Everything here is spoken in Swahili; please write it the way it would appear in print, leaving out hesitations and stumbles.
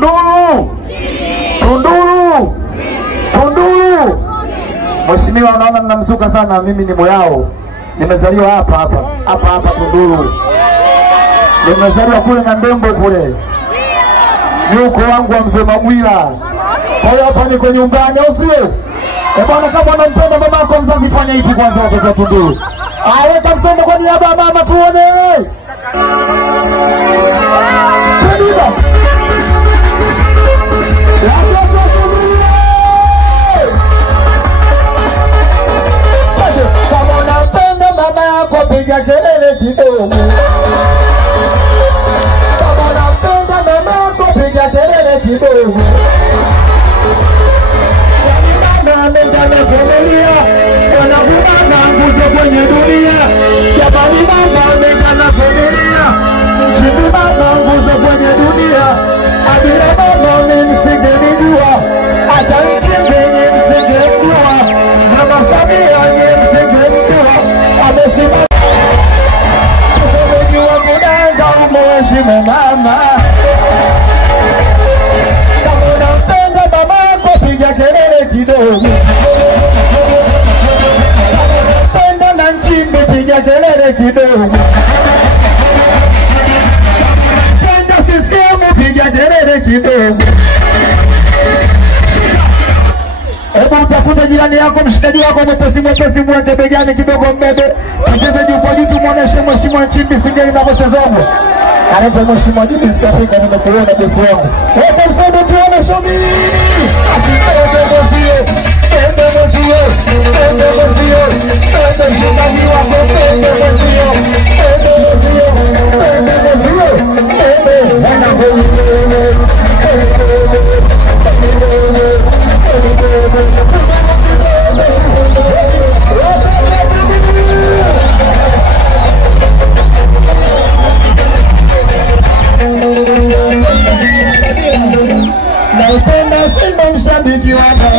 Tunduru. Tunduru. Tunduru. Mheshimiwa, unaona ninamsuka sana, mimi ni moyao. Nimezaliwa hapa Tunduru. Nimezaliwa kule na Ndembo kule. Ni uko wangu wa mzee Magwila. Kwa hiyo hapa niko nyumbani, au sio? Bwana, kama unampenda mama yako mzazi, fanya hivi kwanza, watoto wa Tunduru. Weka msongo kwa niaba ya mama tuone. Karibu. Kama unampenda mama yako, piga kelele kidogo. Kama unampenda mama yako, piga kelele kidogo. Kwenye dunia jamani, mama amekana familia, chini mama nguzo kwenye dunia, abira mama msingenijua, hata nchini msingemjua, mama Samia msingemjua, amesimama kusomejua kudanga, umeheshimu mama. Kama unampenda mama yako, piga kelele kidogo. Piga kelele kidogo. Penda sisiemu, piga kelele kidogo. Hebu utafute jirani yako, mshikaji wako mwepesi mweke begani kidogo, mbebe. Tucheze jupo juu, tumuoneshe Mheshimiwa Nchimbi Singeli na kuchezongo. Anaitwa Mheshimiwa Jimmy Sikapika, nimekuona bosi wangu. Weka msemo tuone shobi. Asipende bosi. Pende bosi. Pende bosi. Pende shikaji wako, pende bosi. Pende bosi. Pende bosi. Pende wana bosi. Naipenda Simba, mshabiki wako.